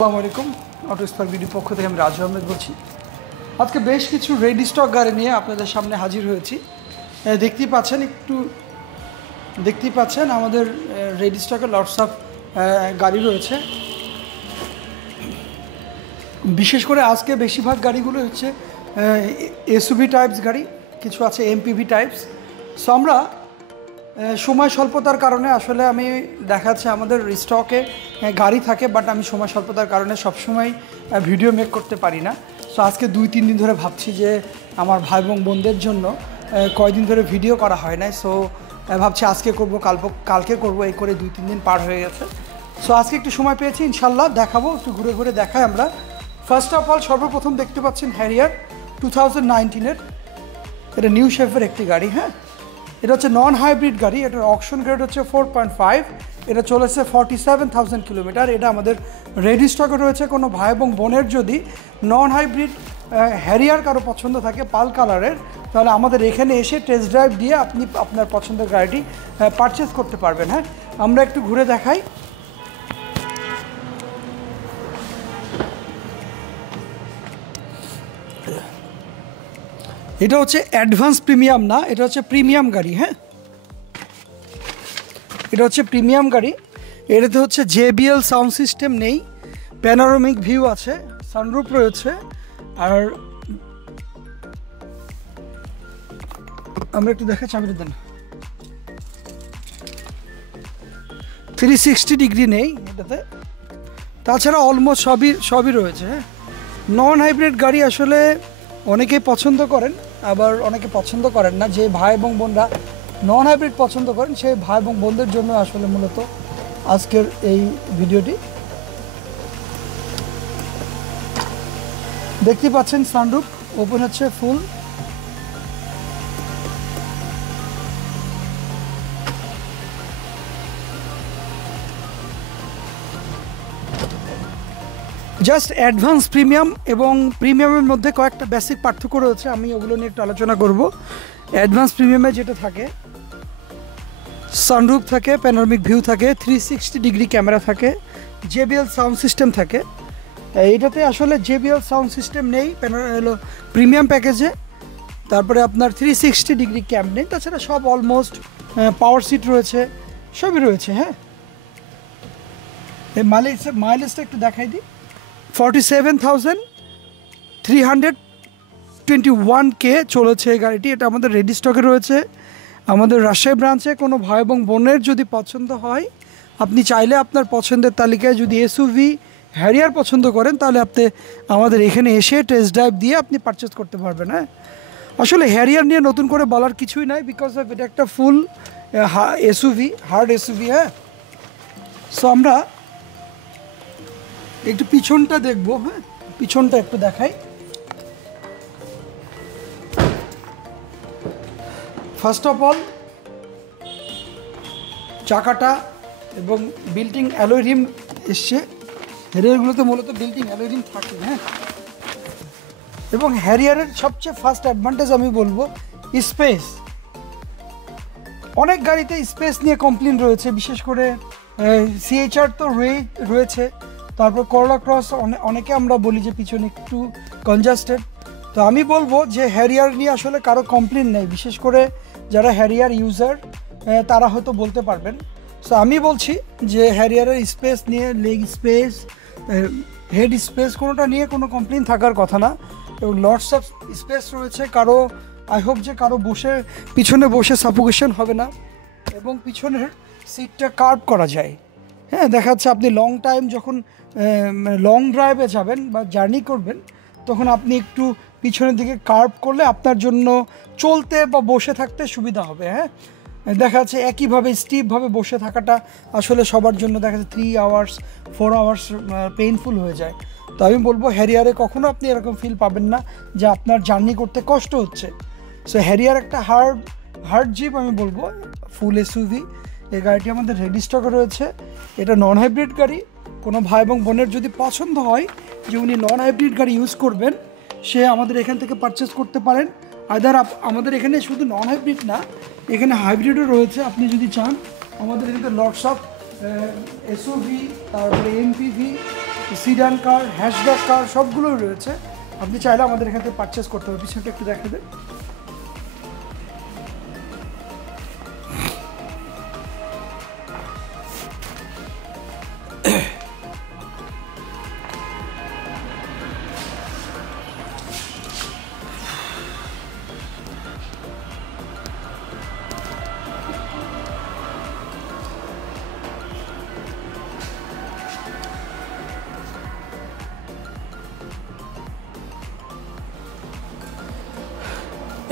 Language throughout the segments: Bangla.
আসসালামু আলাইকুম। অটো স্পার্ক ভিডিও পক্ষ থেকে আমি রাজু আহমেদ বলছি। আজকে বেশ কিছু রেডি স্টক গাড়ি নিয়ে আপনাদের সামনে হাজির হয়েছি। দেখতেই পাচ্ছেন আমাদের রেডি স্টকে লটস অফ গাড়ি রয়েছে। বিশেষ করে আজকে বেশিরভাগ গাড়িগুলো হচ্ছে এসইউভি টাইপস গাড়ি, কিছু আছে এমপিভি টাইপস। সো আমরা সময় স্বল্পতার কারণে আসলে আমি দেখাচ্ছি আমাদের স্টকে গাড়ি থাকে, বাট আমি সময় স্বল্পতার কারণে সবসময় ভিডিও মেক করতে পারি না। সো আজকে 2-3 দিন ধরে ভাবছি যে আমার ভাই এবং বোনদের জন্য কয়দিন ধরে ভিডিও করা হয় না। সো ভাবছি আজকে করব, কালকে করব, এই করে 2-3 দিন পার হয়ে গেছে। সো আজকে একটু সময় পেয়েছি, ইনশাল্লাহ দেখাবো, একটু ঘুরে ঘুরে দেখাই আমরা। ফার্স্ট অফ অল সর্বপ্রথম দেখতে পাচ্ছেন হ্যারিয়ার 2019-এর, এটা নিউ শেফের একটি গাড়ি। হ্যাঁ, এটা হচ্ছে নন হাইব্রিড গাড়ি, এটার অকশন গ্রেড হচ্ছে 4.5, এটা চলেছে 47,000 কিলোমিটার। এটা আমাদের রেডি স্টকে রয়েছে। কোনো ভাই এবং বোনের যদি নন হাইব্রিড হ্যারিয়ার কারো পছন্দ থাকে পাল কালারের, তাহলে আমাদের এখানে এসে টেস্ট ড্রাইভ দিয়ে আপনি আপনার পছন্দের গাড়িটি পারচেস করতে পারবেন। হ্যাঁ, আমরা একটু ঘুরে দেখাই। এটা হচ্ছে অ্যাডভান্স প্রিমিয়াম না, এটা হচ্ছে প্রিমিয়াম গাড়ি। হ্যাঁ, এটা হচ্ছে প্রিমিয়াম গাড়ি। এটাতে হচ্ছে JBL সাউন্ড সিস্টেম নেই, প্যানোরামিক ভিউ আছে, সানরুফ রয়েছে। আর আমরা একটু দেখাচ্ছি, আমি দেন 360 ডিগ্রি নেই এটাতে। তাছাড়া অলমোস্ট সবই রয়েছে। হ্যাঁ, নন হাইব্রিড গাড়ি আসলে অনেকেই পছন্দ করেন, আবার অনেকে পছন্দ করেন না। যে ভাই এবং বোনরা নন হাইব্রিড পছন্দ করেন সেই ভাই এবং বোনদের জন্য আসলে মূলত আজকের এই ভিডিওটি। দেখতে পাচ্ছেন সানরুফ ওপেন হচ্ছে ফুল। জাস্ট অ্যাডভান্স প্রিমিয়াম এবং প্রিমিয়ামের মধ্যে কয়েকটা বেসিক পার্থক্য রয়েছে, আমি ওগুলো নিয়ে একটু আলোচনা করব। অ্যাডভান্স প্রিমিয়ামে যেটা থাকে, সানরুফ থাকে, প্যানোরামিক ভিউ থাকে, 360 ডিগ্রি ক্যামেরা থাকে, JBL সাউন্ড সিস্টেম থাকে। এইটাতে আসলে JBL সাউন্ড সিস্টেম নেই প্রিমিয়াম প্যাকেজে। তারপরে আপনার 360 ডিগ্রি ক্যাম নেই। তাছাড়া সব অলমোস্ট পাওয়ার সিট রয়েছে, সবই রয়েছে। হ্যাঁ, এই মাইলেজটা একটু দেখাই দিই। 47,321K চলেছে এই গাড়িটি। এটা আমাদের রেডি স্টকে রয়েছে আমাদের রাজশাহী ব্রাঞ্চে। কোনো ভাই এবং বোনের যদি পছন্দ হয়, আপনি চাইলে আপনার পছন্দের তালিকায় যদি এসইউভি হ্যারিয়ার পছন্দ করেন, তাহলে আপনি আমাদের এখানে এসে টেস্ট ড্রাইভ দিয়ে আপনি পারচেস করতে পারবেন। হ্যাঁ, আসলে হ্যারিয়ার নিয়ে নতুন করে বলার কিছুই নাই, বিকজ অফ এটা একটা ফুল এসইউভি, হার্ড এসইউভি। হ্যাঁ, সো আমরা একটু পিছনটা দেখবো। হ্যাঁ, পিছনটা একটু দেখাই। ফার্স্ট অফ অল চাকাটা এবং বিল্টিং অ্যালয় রিম এসছে। হ্যারিয়ারগুলোতে মূলত বিল্টিং অ্যালয় রিম থাকে। হ্যাঁ, এবং হ্যারিয়ারের সবচেয়ে ফার্স্ট অ্যাডভান্টেজ আমি বলবো স্পেস। অনেক গাড়িতে স্পেস নিয়ে কমপ্লেন রয়েছে, বিশেষ করে CHR তো রয়েছে। তারপর করলা ক্রস অনেকে আমরা বলি যে পিছনে একটু কনজাস্টেড। তো আমি বলবো যে হ্যারিয়ার নিয়ে আসলে কারো কমপ্লেন নেই, বিশেষ করে যারা হ্যারিয়ার ইউজার তারা হয়তো বলতে পারবেন। সো আমি বলছি যে হ্যারিয়ারের স্পেস নিয়ে, লেগ স্পেস, হেড স্পেস, কোনোটা নিয়ে কোনো কমপ্লেন থাকার কথা না। এবং লটস অফ স্পেস রয়েছে। আই হোপ যে কারো পিছনে বসে সাফোকেশন হবে না। এবং পিছনের সিটটা কার্ভ করা যায়। হ্যাঁ, দেখা যাচ্ছে আপনি লং টাইম যখন লং ড্রাইভে যাবেন বা জার্নি করবেন, তখন আপনি একটু পিছনের দিকে কার্ভ করলে আপনার জন্য চলতে বা বসে থাকতে সুবিধা হবে। হ্যাঁ, দেখা যাচ্ছে একইভাবে স্টিফভাবে বসে থাকাটা আসলে সবার জন্য দেখা যাচ্ছে 3 আওয়ার্স 4 আওয়ার্স পেইনফুল হয়ে যায়। তো আমি বলবো হ্যারিয়ারে কখনো আপনি এরকম ফিল পাবেন না যে আপনার জার্নি করতে কষ্ট হচ্ছে। সো হ্যারিয়ার একটা হার্ড জিপ আমি বলবো, ফুল এসইউভি। এই গাড়িটি আমাদের রেডি স্টকে রয়েছে। এটা নন হাইব্রিড গাড়ি। কোনো ভাই এবং বোনের যদি পছন্দ হয় যে উনি নন হাইব্রিড গাড়ি ইউজ করবেন, সে আমাদের এখান থেকে পারচেস করতে পারেন। আদার আমাদের এখানে শুধু নন হাইব্রিড না, এখানে হাইব্রিডও রয়েছে। আপনি যদি চান আমাদের এখানে লটস অফ এসইউভি, তারপরে এমপিভি, সিডান কার, হ্যাশব্যাক কার সবগুলোই রয়েছে। আপনি চাইলে আমাদের এখান থেকে পারচেস করতে হবে। পিছনটা একটু দেখা দেন।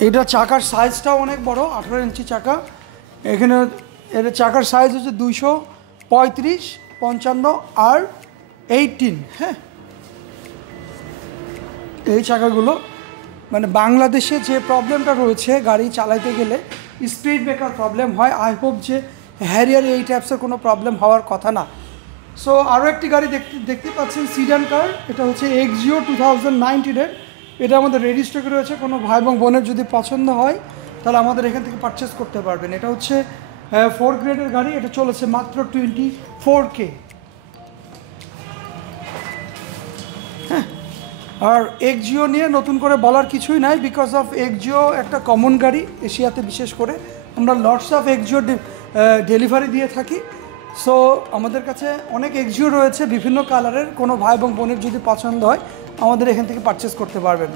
এইটা চাকার সাইজটাও অনেক বড়, 18 ইঞ্চি চাকা। এখানে এর চাকার সাইজ হচ্ছে 235, 55 আর 18। হ্যাঁ, এই চাকাগুলো মানে বাংলাদেশে যে প্রবলেমটা রয়েছে গাড়ি চালাইতে গেলে স্পিড ব্রেকার প্রবলেম হয়, আই হোপ যে হ্যারিয়ারে এই টাইপসের কোনো প্রবলেম হওয়ার কথা না। সো আরও একটি গাড়ি দেখতে পাচ্ছেন সিডান কার, এটা হচ্ছে এক্সিও 2019-এর। এটা আমাদের রেডি স্টকে রয়েছে। কোনো ভাই এবং বোনের যদি পছন্দ হয় তাহলে আমাদের এখান থেকে পারচেস করতে পারবেন। এটা হচ্ছে 4 গ্রেডের গাড়ি, এটা চলেছে মাত্র 24K। হ্যাঁ, আর এক্সিও নিয়ে নতুন করে বলার কিছুই নাই, বিকজ অফ এক্সিও একটা কমন গাড়ি এশিয়াতে। বিশেষ করে আমরা লটস অফ এক্সিও ডেলিভারি দিয়ে থাকি। সো আমাদের কাছে অনেক এক্সিও রয়েছে বিভিন্ন কালারের। কোনো ভাই এবং বোনের যদি পছন্দ হয় আমাদের এখান থেকে পারচেস করতে পারবেন।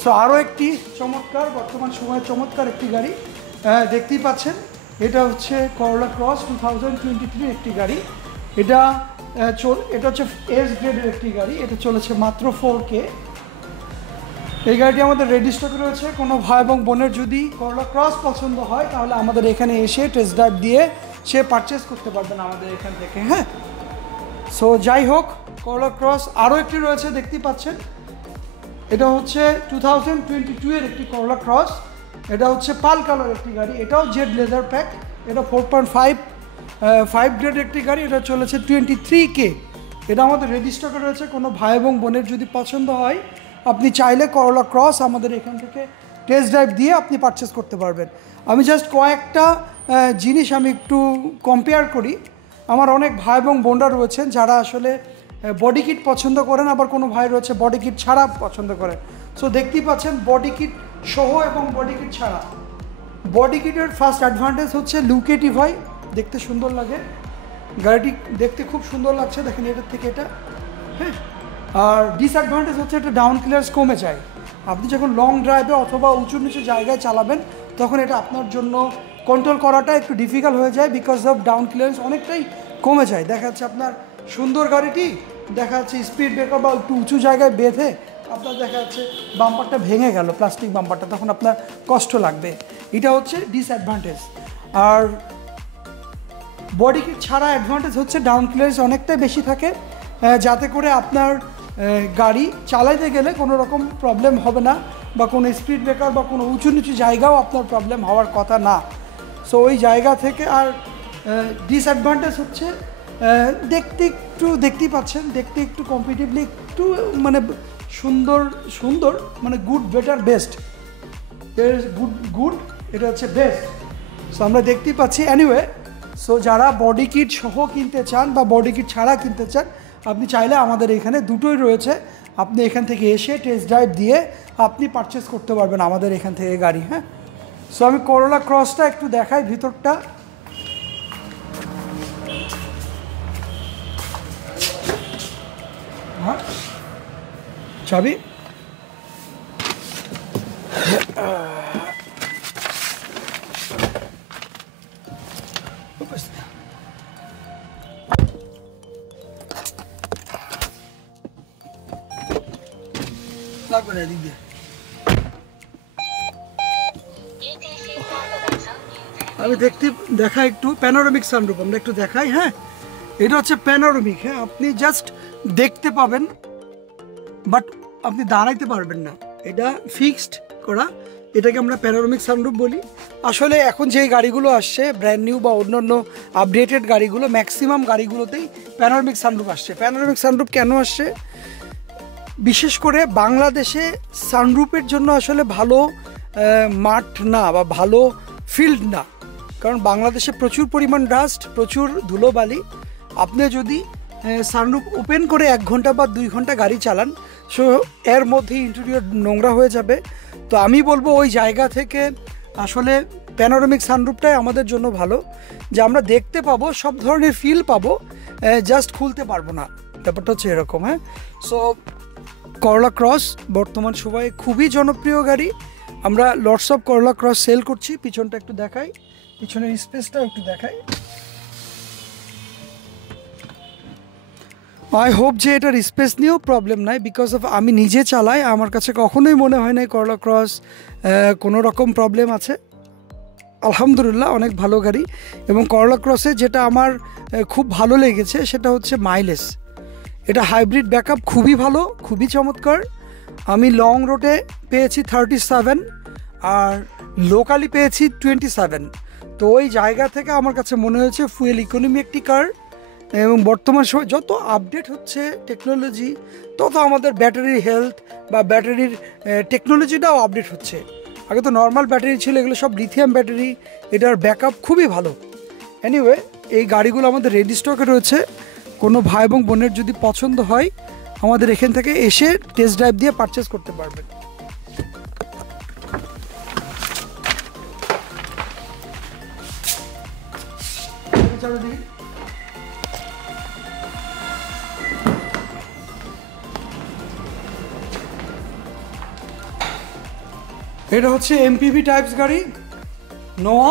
সো আরও একটি চমৎকার, বর্তমান সময়ে চমৎকার একটি গাড়ি দেখতেই পাচ্ছেন। এটা হচ্ছে করলা ক্রস 2023 একটি গাড়ি। এটা হচ্ছে এস গ্রেডের একটি গাড়ি। এটা চলেছে মাত্র 4K। এই গাড়িটি আমাদের রেডি স্টকে রয়েছে। কোনো ভাই এবং বোনের যদি করলা ক্রস পছন্দ হয় তাহলে আমাদের এখানে এসে টেস্ট ড্রাইভ দিয়ে সে পারচেস করতে পারবেন আমাদের এখান থেকে। হ্যাঁ, সো যাই হোক, করলা ক্রস আরও একটি রয়েছে দেখতেই পাচ্ছেন। এটা হচ্ছে 2022-এর একটি করলা ক্রস। এটা হচ্ছে পাল কালার একটি গাড়ি। এটাও জেড লেদার প্যাক। এটা 4.5 গ্রেড একটি গাড়ি। এটা চলেছে 23K। এটা আমাদের রেডি স্টকে রয়েছে। কোনো ভাই এবং বোনের যদি পছন্দ হয় আপনি চাইলে করলা ক্রস আমাদের এখান থেকে টেস্ট ড্রাইভ দিয়ে আপনি পারচেস করতে পারবেন। আমি জাস্ট কয়েকটা জিনিস আমি একটু কম্পেয়ার করি। আমার অনেক ভাই এবং বোনরা রয়েছেন যারা আসলে বডি কিট পছন্দ করেন, আবার কোনো ভাই রয়েছে বডি কিট ছাড়া পছন্দ করেন। সো দেখতেই পাচ্ছেন বডি কিট সহ এবং বডি কিট ছাড়া। বডি কিটের ফার্স্ট অ্যাডভান্টেজ হচ্ছে লুকেটিভ, দেখতে সুন্দর লাগে। গাড়িটি দেখতে খুব সুন্দর লাগছে, দেখেন এটার থেকে এটা। হ্যাঁ, আর ডিসঅ্যাডভান্টেজ হচ্ছে এটা ডাউন ক্লিয়ারেন্স কমে যায়। আপনি যখন লং ড্রাইভে অথবা উঁচু নিচু জায়গায় চালাবেন তখন এটা আপনার জন্য কন্ট্রোল করাটা একটু ডিফিকাল্ট হয়ে যায়, বিকজ অফ ডাউন ক্লিয়ারেন্স অনেকটাই কমে যায়। দেখা যাচ্ছে আপনার সুন্দর গাড়িটি দেখা যাচ্ছে স্পিড ব্রেকার বা একটু উঁচু জায়গায় বেঁধে আপনার দেখা যাচ্ছে বাম্পারটা ভেঙে গেল, প্লাস্টিক বাম্পারটা, তখন আপনার কষ্ট লাগবে। এটা হচ্ছে ডিসঅ্যাডভান্টেজ। আর বডি কিট ছাড়া অ্যাডভান্টেজ হচ্ছে ডাউন ক্লিয়ারেন্স অনেকটাই বেশি থাকে, যাতে করে আপনার গাড়ি চালাইতে গেলে কোনো রকম প্রবলেম হবে না, বা কোনো স্পিড ব্রেকার বা কোনো উঁচু নিচু জায়গাও আপনার প্রবলেম হওয়ার কথা না। সো ওই জায়গা থেকে। আর ডিসঅ্যাডভান্টেজ হচ্ছে দেখতেই পাচ্ছেন, দেখতে একটু কম্পিটিভলি একটু মানে সুন্দর মানে গুড, বেটার, বেস্ট। গুড এটা হচ্ছে বেস্ট। সো আমরা দেখতেই পাচ্ছি। এনিওয়ে, সো যারা বডি কিট সহ কিনতে চান বা বডি কিট ছাড়া কিনতে চান আপনি চাইলে আমাদের এখানে দুটোই রয়েছে। আপনি এখান থেকে এসে টেস্ট ড্রাইভ দিয়ে আপনি পারচেস করতে পারবেন আমাদের এখান থেকে গাড়ি। হ্যাঁ, সো আমি করলা ক্রসটা একটু দেখাই ভিতরটা। হ্যাঁ, চাবি লাগবে না, দিক দিয়ে। আমি দেখা একটু প্যানোরামিক সানরুফ আমরা একটু দেখাই। হ্যাঁ, এটা হচ্ছে প্যানোরামিক। হ্যাঁ, আপনি জাস্ট দেখতে পাবেন বাট আপনি দাঁড়াইতে পারবেন না, এটা ফিক্সড করা। এটাকে আমরা প্যানোরামিক সানরুফ বলি। আসলে এখন যে গাড়িগুলো আসছে ব্র্যান্ড নিউ বা অন্যান্য আপডেটেড গাড়িগুলো, ম্যাক্সিমাম গাড়িগুলোতেই প্যানোরামিক সানরুফ আসছে। প্যানোরামিক সানরুফ কেন আসছে? বিশেষ করে বাংলাদেশে সানরুফের জন্য আসলে ভালো মাঠ না বা ভালো ফিল্ড না, কারণ বাংলাদেশে প্রচুর পরিমাণ ডাস্ট, প্রচুর ধুলোবালি। আপনি যদি সানরুফ ওপেন করে 1 ঘন্টা বা 2 ঘন্টা গাড়ি চালান, সো এর মধ্যে ইন্টেরিয়র নোংরা হয়ে যাবে। তো আমি বলবো ওই জায়গা থেকে আসলে প্যানোরামিক সানরুফটাই আমাদের জন্য ভালো, যে আমরা দেখতে পাবো, সব ধরনের ফিল পাবো, জাস্ট খুলতে পারবো না, ব্যাপারটা হচ্ছে এরকম। হ্যাঁ, সো করলা ক্রস বর্তমান সময়ে খুবই জনপ্রিয় গাড়ি। আমরা লটস অফ করলা ক্রস সেল করছি। পিছনটা একটু দেখাই, পিছনের স্পেসটাও একটু দেখাই। আই হোপ যে এটার স্পেস নিয়েও প্রবলেম নাই, বিকজ অফ আমি নিজে চালাই, আমার কাছে কখনোই মনে হয় নাই করলা ক্রস কোনো রকম প্রবলেম আছে। আলহামদুলিল্লাহ অনেক ভালো গাড়ি। এবং করলা ক্রসে যেটা আমার খুব ভালো লেগেছে সেটা হচ্ছে মাইলেজ। এটা হাইব্রিড ব্যাকআপ খুবই ভালো, খুবই চমৎকার। আমি লং রোডে পেয়েছি 37 আর লোকালি পেয়েছি 27। তো ওই জায়গা থেকে আমার কাছে মনে হয়েছে ফুয়েল ইকোনমি একটি কার। এবং বর্তমান সময় যত আপডেট হচ্ছে টেকনোলজি, তত আমাদের ব্যাটারির হেলথ বা ব্যাটারির টেকনোলজিটাও আপডেট হচ্ছে। আগে তো নর্মাল ব্যাটারি ছিল, এগুলো সব লিথিয়াম ব্যাটারি, এটার ব্যাকআপ খুবই ভালো। এনিওয়ে, এই গাড়িগুলো আমাদের রেডি স্টকে রয়েছে। কোনো ভাই এবং বোনের যদি পছন্দ হয়, আমাদের এখান থেকে এসে টেস্ট ড্রাইভ দিয়ে পারচেস করতে পারবেন। এটা হচ্ছে এমপিভি টাইপস গাড়ি, নোয়া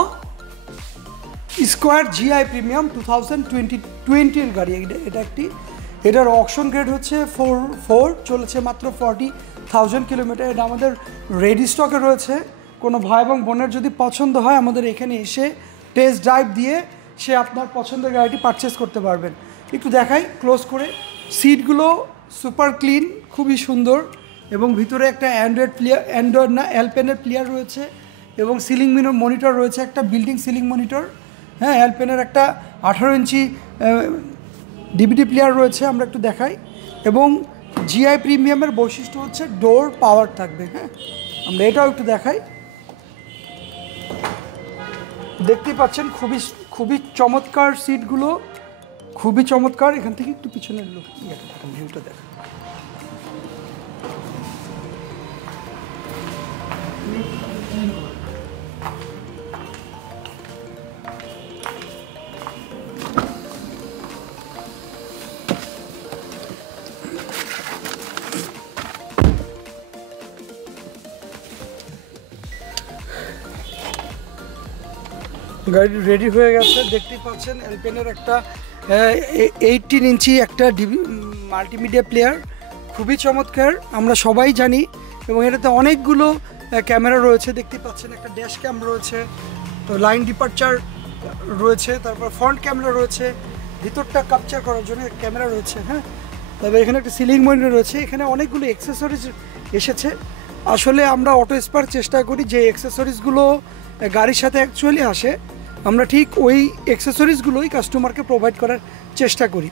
স্কোয়ার জিআই প্রিমিয়াম 2020 গাড়ি। এটা একটি, এটার অকশন গ্রেড হচ্ছে 4 চলেছে মাত্র 40,000 কিলোমিটার। এটা আমাদের রেডি স্টকে রয়েছে। কোনো ভাই এবং বোনের যদি পছন্দ হয়, আমাদের এখানে এসে টেস্ট ড্রাইভ দিয়ে সে আপনার পছন্দের গাড়িটি পারচেস করতে পারবেন। একটু দেখাই ক্লোজ করে। সিটগুলো সুপার ক্লিন, খুবই সুন্দর, এবং ভিতরে একটা অ্যান্ড্রয়েড না অ্যালপেনের প্লেয়ার রয়েছে, এবং সিলিং মনিটর রয়েছে, একটা বিল্ডিং সিলিং মনিটর। হ্যাঁ, অ্যালপেনের একটা 18 ইঞ্চি ডিভিডি প্লেয়ার রয়েছে, আমরা একটু দেখাই। এবং জিআই প্রিমিয়ামের বৈশিষ্ট্য হচ্ছে ডোর পাওয়ার থাকবে। হ্যাঁ, আমরা এটাও একটু দেখাই। দেখতেই পাচ্ছেন খুবই চমৎকার সিটগুলো, খুবই চমৎকার। এখান থেকে একটু পিছনের ভিউটা দেখা। গাড়ি রেডি হয়ে গেছে, দেখতেই পাচ্ছেন। অ্যালপেনের একটা 18 ইঞ্চি একটা মাল্টিমিডিয়া প্লেয়ার, খুবই চমৎকার, আমরা সবাই জানি। এবং এটাতে অনেকগুলো ক্যামেরা রয়েছে, দেখতে পাচ্ছেন। একটা ড্যাশ ক্যাম রয়েছে, তো লাইন ডিপারচার রয়েছে, তারপর ফ্রন্ট ক্যামেরা রয়েছে, ভিতরটা ক্যাপচার করার জন্য ক্যামেরা রয়েছে। হ্যাঁ, তবে এখানে একটা সিলিং মনিটর রয়েছে। এখানে অনেকগুলো অ্যাক্সেসরিজ এসেছে। আসলে আমরা অটো স্পার চেষ্টা করি যে অ্যাক্সেসরিজগুলো গাড়ির সাথে অ্যাকচুয়ালি আসে, আমরা ঠিক ওই অ্যাক্সেসরিজগুলোই কাস্টমারকে প্রোভাইড করার চেষ্টা করি।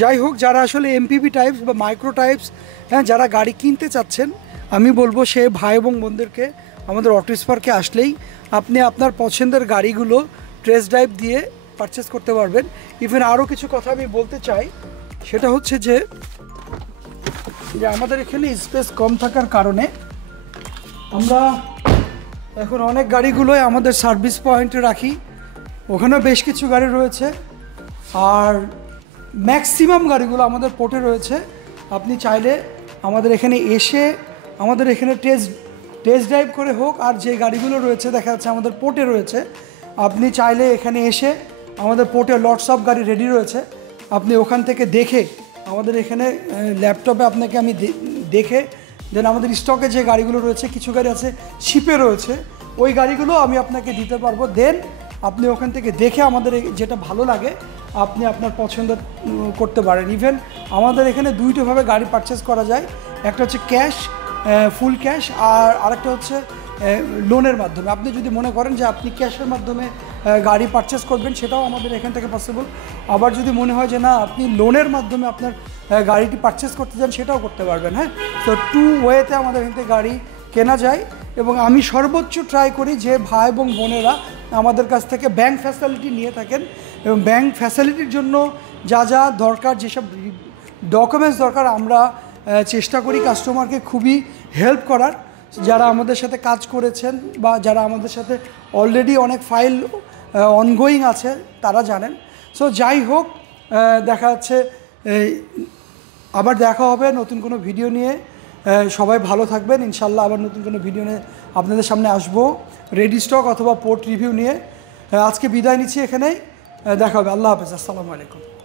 যাই হোক, যারা আসলে এমপিভি টাইপস বা মাইক্রো টাইপস, হ্যাঁ, যারা গাড়ি কিনতে চাচ্ছেন, আমি বলবো সে ভাই এবং বোনদেরকে আমাদের অটো স্পার্কে আসলেই আপনি আপনার পছন্দের গাড়িগুলো টেস্ট ড্রাইভ দিয়ে পারচেস করতে পারবেন। ইভেন আরও কিছু কথা আমি বলতে চাই, সেটা হচ্ছে যে আমাদের এখানে স্পেস কম থাকার কারণে আমরা এখন অনেক গাড়িগুলোই আমাদের সার্ভিস পয়েন্টে রাখি, ওখানেও বেশ কিছু গাড়ি রয়েছে। আর ম্যাক্সিমাম গাড়িগুলো আমাদের পোর্টে রয়েছে। আপনি চাইলে আমাদের এখানে এসে আমাদের এখানে টেস্ট ড্রাইভ করে হোক, আর যে গাড়িগুলো রয়েছে দেখা যাচ্ছে আমাদের পোর্টে রয়েছে, আপনি চাইলে এখানে এসে, আমাদের পোর্টে লটস অফ গাড়ি রেডি রয়েছে, আপনি ওখান থেকে দেখে, আমাদের এখানে ল্যাপটপে আপনাকে আমি দেখে দেন আমাদের স্টকে যে গাড়িগুলো রয়েছে, কিছু গাড়ি আছে শিপে রয়েছে, ওই গাড়িগুলো আমি আপনাকে দিতে পারবো। দেন আপনি ওখান থেকে দেখে আমাদের যেটা ভালো লাগে আপনি আপনার পছন্দ করতে পারেন। ইভেন আমাদের এখানে দুইটোভাবে গাড়ি পারচেস করা যায়, একটা হচ্ছে ক্যাশ, ফুল ক্যাশ, আর আরেকটা হচ্ছে লোনের মাধ্যমে। আপনি যদি মনে করেন যে আপনি ক্যাশের মাধ্যমে গাড়ি পারচেস করবেন, সেটাও আমাদের এখান থেকে পসিবল। আবার যদি মনে হয় যে না, আপনি লোনের মাধ্যমে আপনার গাড়িটি পারচেস করতে চান, সেটাও করতে পারবেন। হ্যাঁ, তো 2 ওয়েতে আমাদের এখান থেকে গাড়ি কেনা যায়। এবং আমি সর্বোচ্চ ট্রাই করি যে ভাই এবং বোনেরা আমাদের কাছ থেকে ব্যাংক ফ্যাসিলিটি নিয়ে থাকেন এবং ব্যাংক ফ্যাসিলিটির জন্য যা যা দরকার, যেসব ডকুমেন্টস দরকার, আমরা চেষ্টা করি কাস্টমারকে খুবই হেল্প করার। যারা আমাদের সাথে কাজ করেছেন বা যারা আমাদের সাথে অলরেডি অনেক ফাইল অনগোয়িং আছে তারা জানেন। সো যাই হোক, দেখা যাচ্ছে আবার দেখা হবে নতুন কোনো ভিডিও নিয়ে। সবাই ভালো থাকবেন, ইনশাল্লাহ আবার নতুন কোনো ভিডিও নিয়ে আপনাদের সামনে আসবো, রেডি স্টক অথবা পোর্ট রিভিউ নিয়ে। আজকে বিদায় নিচ্ছি এখানেই, দেখা হবে। আল্লাহ হাফেজ, আসসালামু আলাইকুম।